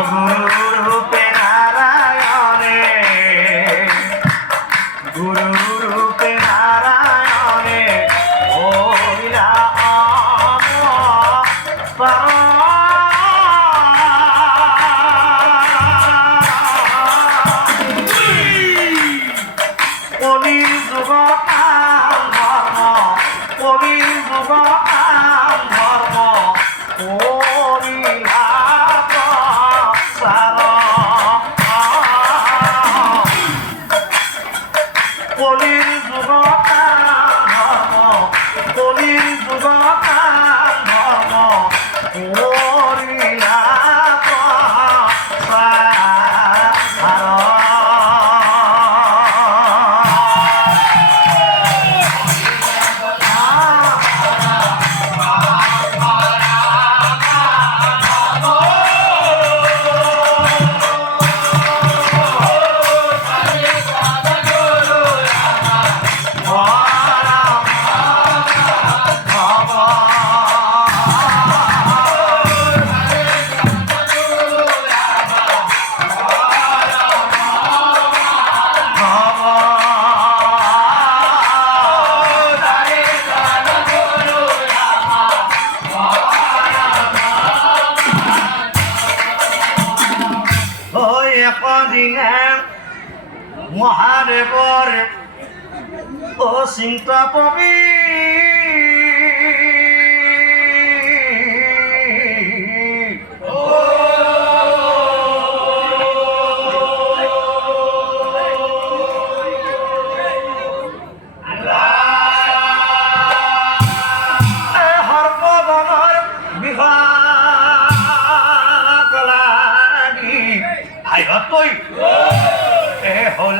গুরুরূপে নারায়ণে গুরুরূপে নারায়ণে হইলা কলির যুগ ধর্ম কলির যুগ ধর্ম কলিলা প্রসার কলির যুগ ধর্ম কলির যুগ ধর্ম কলিলা মহাদেৱৰ অচিন্তা পবি সৰ্বগণৰ বিভাগ লাগি হাইহতৈ হল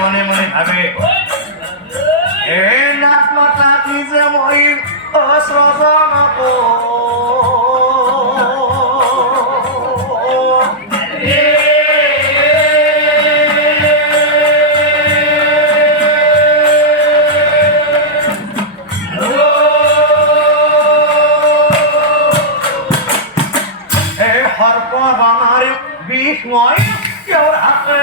মনে মনে ভাবে এ নাক মাতা কি যে মই অস্ৰজন সৰ্পবনৰ বিষ মই তেওঁৰ হাতে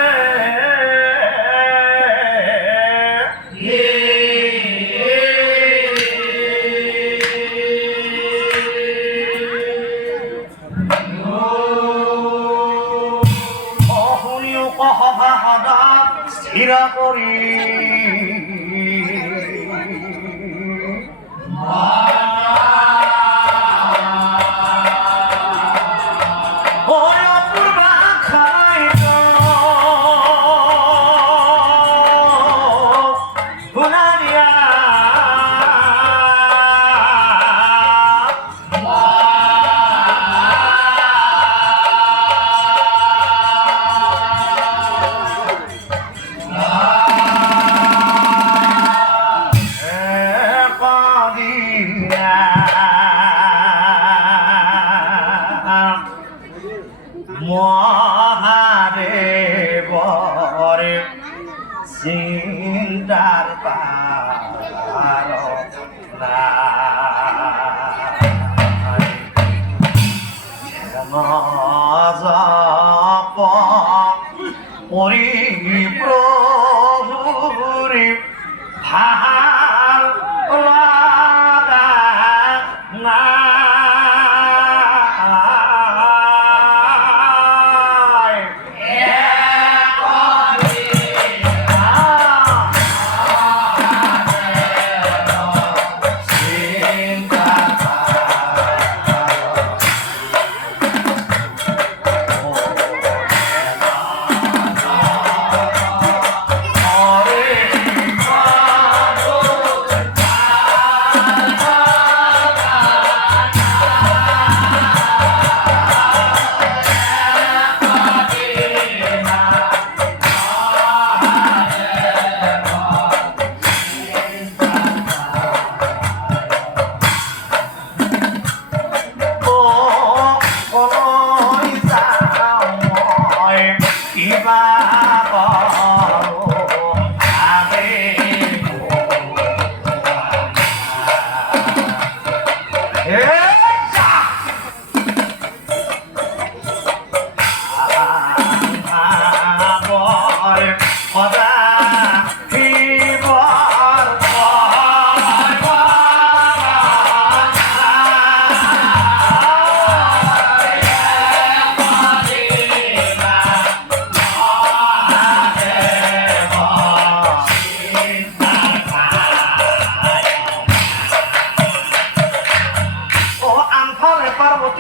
স্থিৰ কৰি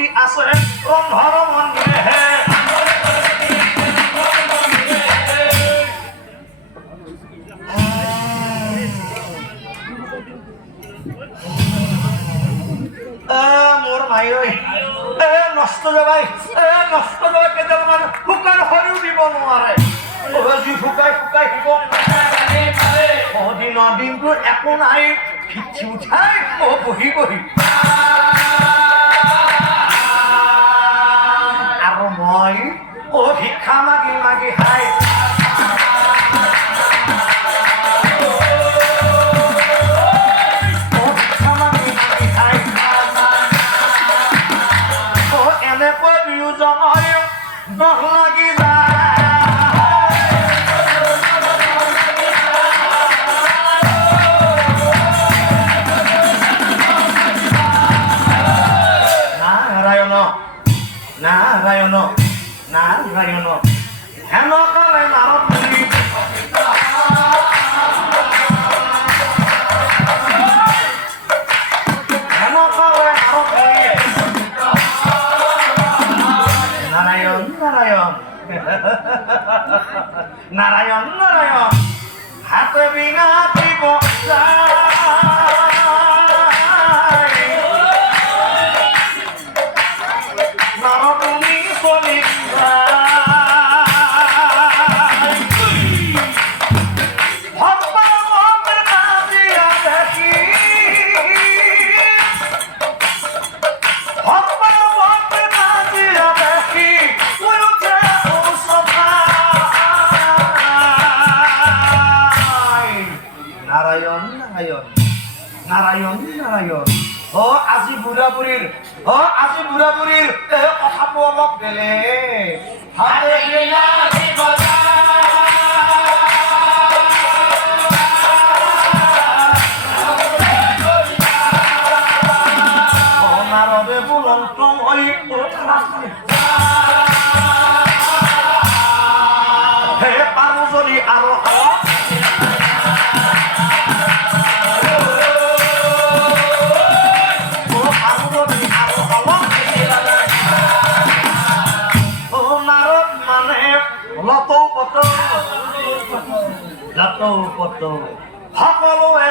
যদি আছে ৰন্ধৰ মন্দিৰেহে মোৰ মাই ঐ নষ্ট যাবাই কেইডালমান শুকান সৰিও দিব নোৱাৰে যি শুকাই দিব দিনৰ দিনটো একো নাই খিচি উঠাই বহি আৰু মই ভিক্ষা মাগি খাই এনেকৈ দুয়োজনৰ দহ লাগি যায় নাৰায়ণ হেন কালে নাৰদ মুনি নাৰায়ণ হাতে বিনা দিব নাৰায়ণ আজি বুঢ়া বুঢ়ীৰ কথাটো অলপ বেলেগ নাৰদে বুলন্ত হৈ হে পাৰো যদি আৰু সকলোৱে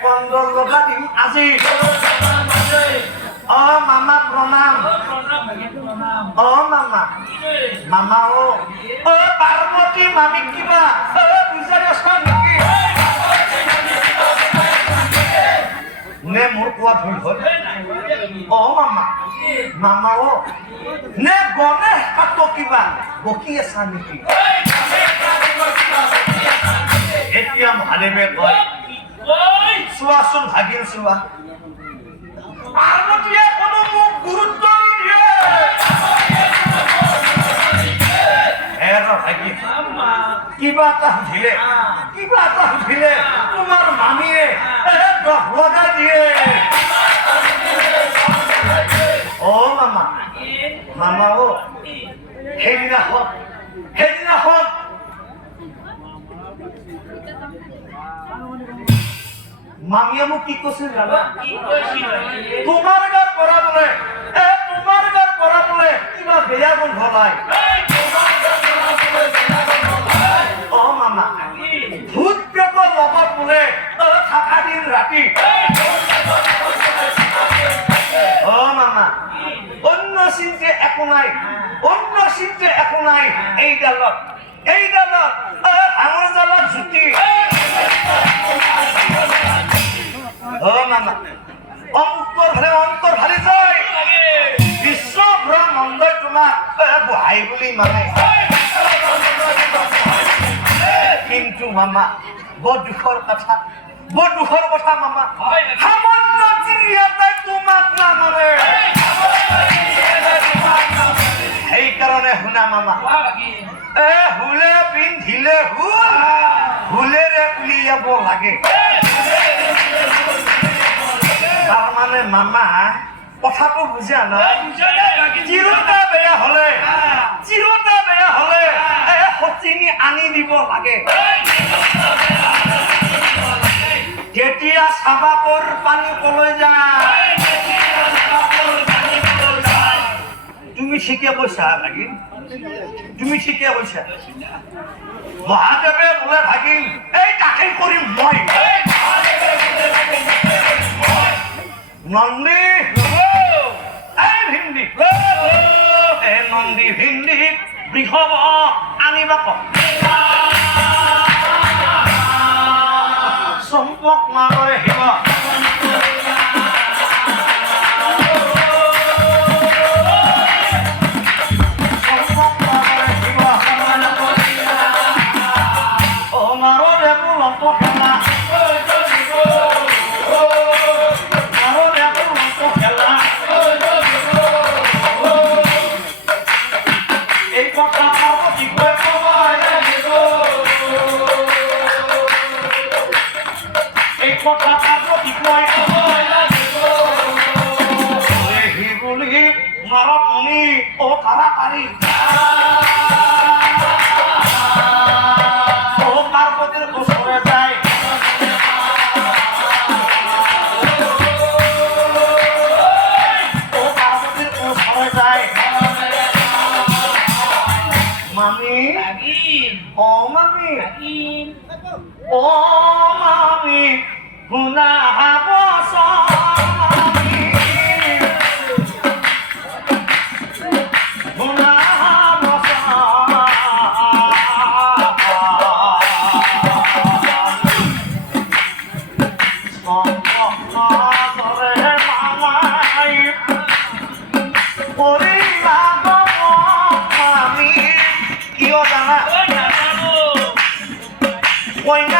কন্দল লগা দিন আজি মামা প্ৰণাম মামা পাৰ্বতী মামীক কিবা বিচাৰি আছা নেকি নে মোৰ কোৱা ভুল হ'ল মামা নে গণেশ কাট কিবা বকি আছা নেকি এতিয়া মহাদেৱে কয় চোৱাচোন ভাগিন চোৱা পাৰ্বতীয়ে কোনো মোক গুৰুত্ব নিদিয়ে ভাগিন কিবা এটা সুধিলে তোমাৰ মামীয়ে লগাই দিয়ে মামা সেইদিনাখন মামীয়ে মোক কি কৈছিল জানা তোমাৰ গাত পৰা বোলে কিবা বেয়া গোন্ধ নাই মামা ভূত প্ৰেতৰ লগত বোলে থকা দিন ৰাতি মামা অন্য চিন্তে একো নাই এইডালত আঙুৰ জালত জুতি মামা অন্তৰ ভালি যায় বিশ্ব ব্ৰহ্মাণ্ডই তোমাক বহাই বুলি মানে কিন্তু মামা বৰ দুখৰ কথা মামা সামান্য চিৰিয়াতাই তোমাক নামানে সেইকাৰণে শুনা মামা হুলে পিন্ধিলে হুলেৰে উলিয়াব লাগে তাৰমানে মামা কথাটো বুজা নাই চিৰতা বেয়া হলে সচিনী আনি দিব লাগে চাবাকৰ পানী কলৈ যায় তুমি ঠিকে কৈছা ভাগিন তুমি ঠিকে কৈছা মহাদেৱে বোলে ভাগিন এই তাকেই কৰিম মই নন্দী এই ভিন্দি এই নন্দী ভিন্দি বৃষভ আনিবা ক সম্পক মাগৰে আহিব Why not?